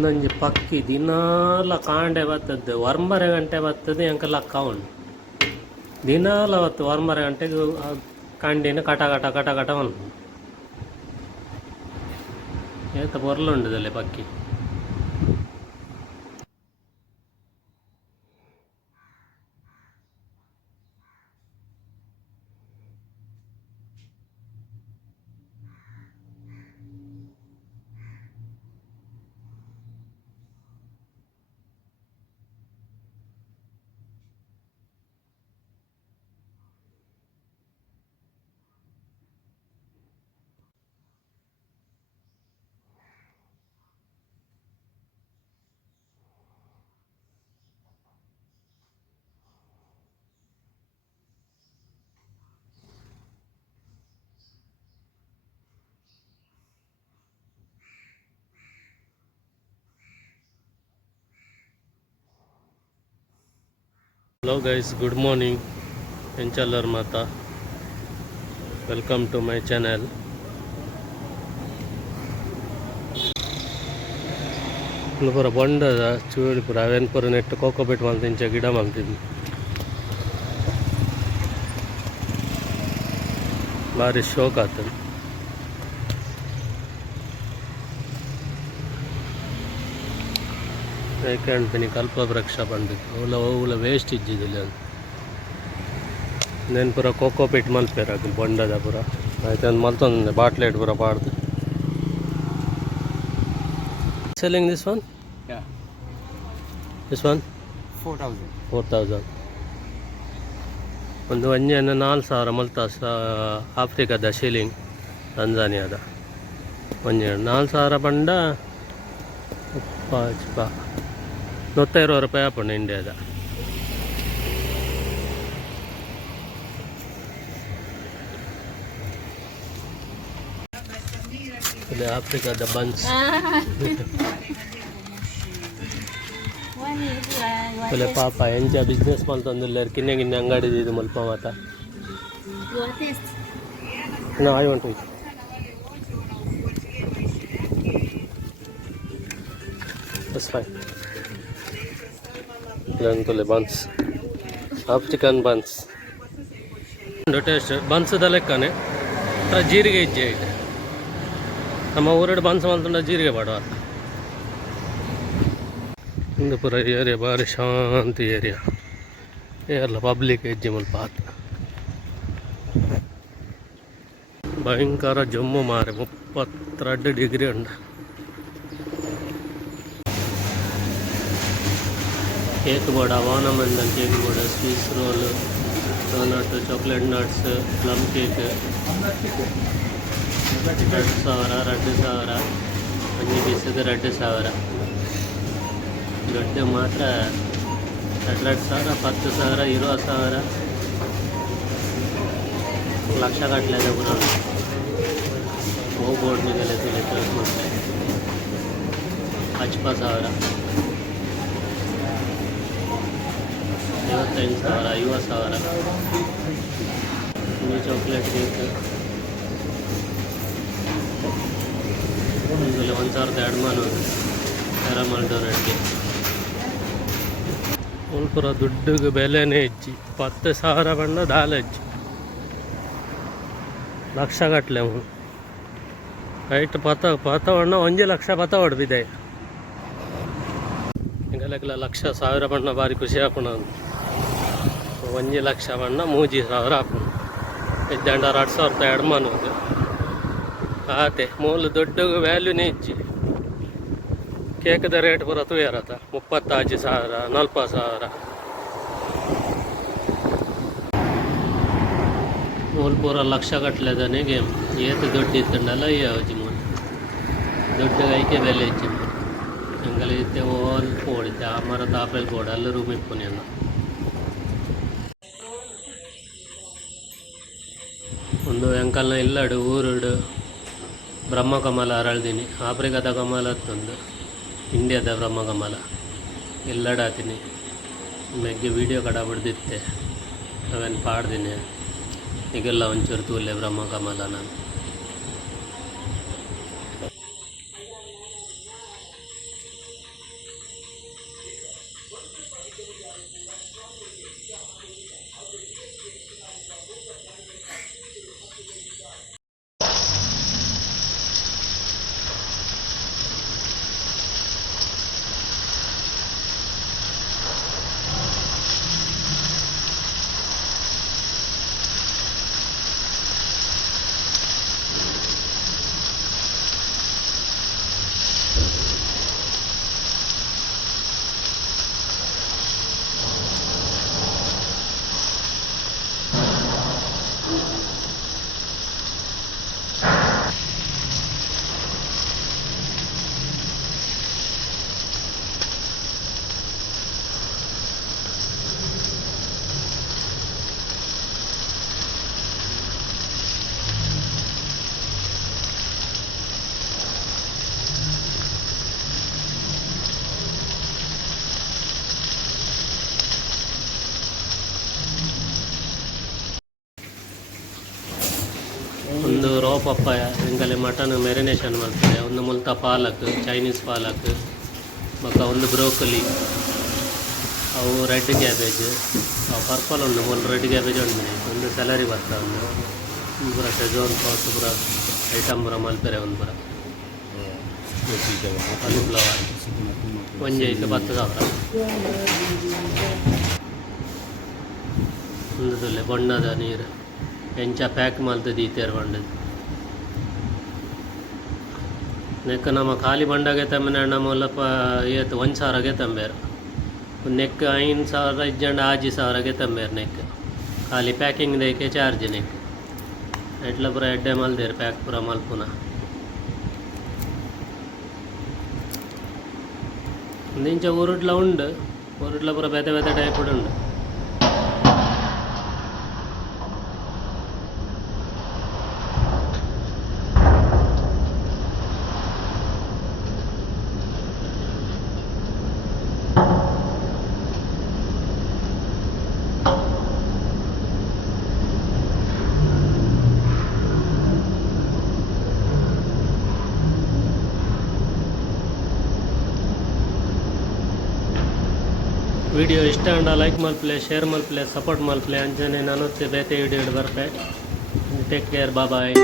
ಒಂದೊಂದು ಪಕ್ಕಿ ದಿನಾಲ ಕಾಂಡೆ ಬರ್ತದ್ದು ವರ್ಮರೆ ಗಂಟೆ ಬರ್ತದೆ ಅಂಕ ಲಕ್ಕ ಉಂಟು ದಿನಾಲ ಬತ್ತು ವರ್ಮರೆ ಗಂಟೆಗೆ ಕಾಂಡಿನ ಕಟ ಕಟ ಕಟ ಕಟ ಉಂಟು ಏತ ಬೊರ್ಲುಂಡದಲ್ಲೇ ಪಕ್ಕಿ Hello guys, good morning. Enchalar Mata. Welcome to my channel. ಪೂರ ಬೊಂಡದ ಚೂಡಿ ಪೂರ ಅವೇನು ಪೂರ ನೆಟ್ಟು ಕೋಕೋಪೀಟ್ ಮಲ್ತಿಂಚ ಗಿಡ ಮಲ್ತಿದ್ವಿ ಭಾರಿ ಶೋಕ್ ಆಗ್ತದೆ ಏಕೆ ಅಂತೀನಿ ಕಲ್ಪವೃಕ್ಷ ಬಂದಿತ್ತು ಅವಳ ವೇಸ್ಟ್ ಇದ್ದಿದ್ದಿಲ್ಲ ಅಂತ ನೆನ್ ಪೂರ ಕೋಕೋಪೀಟ್ ಮಲ್ಪೇರ ಬೊಂಡದ ಪೂರ ಆಯ್ತು ಒಂದು ಮಲ್ತೊಂದು ಬಾಟ್ಲೇಟ್ ಪೂರ ಪಾಡ್ದು selling this one? Yeah. This one? 4,000. 4,000. ಒಂದು ಒಂಜೆಯನ್ನು 4,000 ಮಲ್ತ ಆಫ್ರಿಕಾದ ಶಿಲಿಂಗ್ ತಂಜಾನಿಯಾದ ಒಂಜೆ 4,000 ಬಂಡ 120 ರೂಪಾಯಿ ಆಪುಂಡು ಇಂಡಿಯಾದ ಇದು ಆಫ್ರಿಕಾದ ಬನ್ಸ್ ಒಳ್ಳೆ ಪಾಪ ಎಂಚ ಬಿಸ್ನೆಸ್ ಮಲ್ತಂದಿಲ್ಲ ಕಿನ್ನೆ ಗಿನ್ನೆ ಅಂಗಡಿ ಇದು ಮಲ್ಪ ಮಾತ no I want to it That's fine. ಇದಂತಲೇ ಬನ್ಸ್ ಆಫ್ರಿಕನ್ ಬನ್ಸ್ ಟೇಸ್ಟ್ ಬನ್ಸದ ಲೆಕ್ಕನೇ ಜೀರಿಗೆ ಇಜ್ಜೆ ಇದೆ ನಮ್ಮ ಊರಡು ಬನ್ಸ್ ಮಲ್ತಂಡ ಜೀರಿಗೆ ಬಾಡುವ ಇಂದು ಪೂರ ಏರಿಯಾ ಭಾರಿ ಶಾಂತಿ ಏರಿಯಾ ಎಲ್ಲ ಪಬ್ಲಿಕ್ ಹೆಜ್ಜೆ ಮಲ್ಪ ಆತ ಭಯಂಕರ ಜಮ್ಮು ಮಾರೆ 32 ಡಿಗ್ರಿ ಉಂಡ ಕೇಕ್ ಬೋರ್ಡ್ ವಾನಮಂದನ್ cake board Swiss roll doughnut chocolate nuts plum cake 2,000 ಒಂಜಿ ಪೀಸಿಗೆ 2,000 ದೊಡ್ಡ ಮಾತ್ರ 2,000 10,000 20,000 ಲಕ್ಷ ಗಟ್ಟಲೆ ಪೂರ ಓ ಬೋರ್ಡ್ ನಿಗಲೆ ತುಲೆ ತೋರಿಸ್ಬಿಡ್ತೆ 55,000 55,000 50,000 ಈ ಚಾಕ್ಲೇಟ್ ಕೇಕ್ ಒಂದರಲ್ಲಿ 1,200 ಮಾನೋದು ಕ್ಯಾರಮಲ್ ಡೋನಟ್ಗೆ ಪೂರ ದುಡ್ಡಿಗೆ ಬೆಲೆನೇ ಹೆಚ್ಚಿ 10,000 ಬಣ್ಣ ದಾಲ ಹೆಚ್ಚಿ ಲಕ್ಷ ಗಟ್ಟಲೆ ರೈಟ್ ಪತವಣ್ಣ 1 ಲಕ್ಷ ಪತ ಹೊಡ್ಬಿದೆ ಈಗಲೆಲ್ಲ ಲಕ್ಷ 1,000 ಬಣ್ಣ ಭಾರಿ ಖುಷಿ ಹಾಕೋಣ 1 ಲಕ್ಷ ಬಣ್ಣ 3,000 ಹಾಕೋಣ ಇದ್ದಂಡ 2,000 ರೂಪಾಯಿ ಎಡ್ಮಾನೋದು ಆತೆ ಮೂಲ ದೊಡ್ಡ ವ್ಯಾಲ್ಯೂನೇ ಹೆಚ್ಚಿ ಕೇಕದ ರೇಟ್ ಪೂರ ತುಯರತ್ತ 35,000 40,000 ಮೂಲ ಪೂರ ಲಕ್ಷ ಗಟ್ಟಲೆದನೇ ಗೇಮ್ ಏತು ದೊಡ್ಡ ಇತ್ತಂಡಲ್ಲ ಯಾವಜಿ ಮೂಲ ದೊಡ್ಡ ಕೈಗೆ ಬೆಲೆ ಹೆಚ್ಚಿ ಹಂಗಲ್ಲ ಇತ್ತೆ ಓಲ್ ಪೋಡಿದ್ದೆ ಆ ಮರದ ಆಪಲ್ ಬೋರ್ಡ್ ಅಲ್ಲಿ ರೂಮ್ ಇಪ್ಪುನಿ ಅಲ್ಲ ಒಂದು ಅಂಕಲ್ನ ಇಲ್ಲಡು ಊರುಡು ಬ್ರಹ್ಮಕಮಲ ಅರಳ್ದೀನಿ ಆಫ್ರಿಕಾದ ಕಮಲ ಹತ್ತೊಂದು ಇಂಡಿಯಾದ ಬ್ರಹ್ಮಕಮಲ ಎಲ್ಲಡಾತೀನಿ ಮೆಗ್ಗೆ ವೀಡಿಯೋ ಕಡ ಬಿಡ್ದಿತ್ತೆ ಅವೇನು ಪಾಡ್ದೀನಿ ಈಗೆಲ್ಲ ಒಂಚೂರು ತೂಲೆ ಬ್ರಹ್ಮಕಮಲ ನಾನು ಒಂದು ರೋ ಪಪ್ಪಾಯ ಎಂಕಲೆ ಮಟನ್ ಮೆರಿನೇಷನ್ ಮಾಡ್ತಾರೆ, ಒಂದು ಮುಲ್ತ ಪಾಲಕ್ ಚೈನೀಸ್ ಪಾಲಕ್ ಬೊಕ ಒಂದು ಬ್ರೋಕೊಲಿ ಅವು ರೆಡ್ ಕ್ಯಾಬೇಜ್ ಅವು ಪರ್ಪಲ್ ಉಂಡು ಒಂದು ರೆಡ್ ಕ್ಯಾಬೇಜ್ ಉಂಡು ಒಂದು ಸ್ಯಾಲರಿ ಬರ್ತಾ ಉಂಡು ಪೂರ ಶೆಜೋನ್ ಸಾಸ್ ಪೂರ ಐಟಮ್ ಪೂರ ಮಲ್ಪೆರೆ ಒಂದು ಪೂರ ಕಾಲಿಫ್ಲವರ್ ಒಂಜಿ ಐತೆ 10,000 ಒಂದು ತುಲೆ ಬಣ್ಣದ ನೀರು ಎಂಚ ಪ್ಯಾಕ್ ಮಲ್ತು ದೀತೇರು ಬಂಡದು ನೆಕ್ ನಮ್ಮ ಖಾಲಿ ಬಂಡಾಗೆ ತಮ್ಮನೆ ನಮ್ಮಲ್ಲಪ್ಪ ಏತು 1,000ಗೆ ತಂಬೇರು ನೆಕ್ 5,000 ಇಜ್ಜಂಡ 6,000ಗೆ ತಂಬೇರು ನೆಕ್ ಖಾಲಿ ಪ್ಯಾಕಿಂಗ್ ದೇಕೆ ಚಾರ್ಜ್ ನೆಕ್ ಎಟ್ಲ ಪೂರ ಎಡ್ಡೆ ಮಲ್ದೇರು ಪ್ಯಾಕ್ ಪೂರ ಮಲ್ಪುನ ಒಂದಿಂಚ ಉರುಟ್ಲ ಉಂಡು ಉರುಟ್ಲ ಪೂರ ಬೇತೆ ಬೇತೆ ಟೈಪ್ ಉಂಡು ವಿಡಿಯೋ ಇಷ್ಟ ಅಂಡ ಲೈಕ್ ಮಲ್ಪಲೆ ಶೇರ್ ಮಲ್ಪಲೆ ಸಪೋರ್ಟ್ ಮಲ್ಪಲೆ ಅಂಚನೆ ನಾನು ಬೇತೆ ವಿಡಿಯೋ ಬರ್ತೆ ಟೇಕ್ ಕೇರ್ ಬಾಯ್.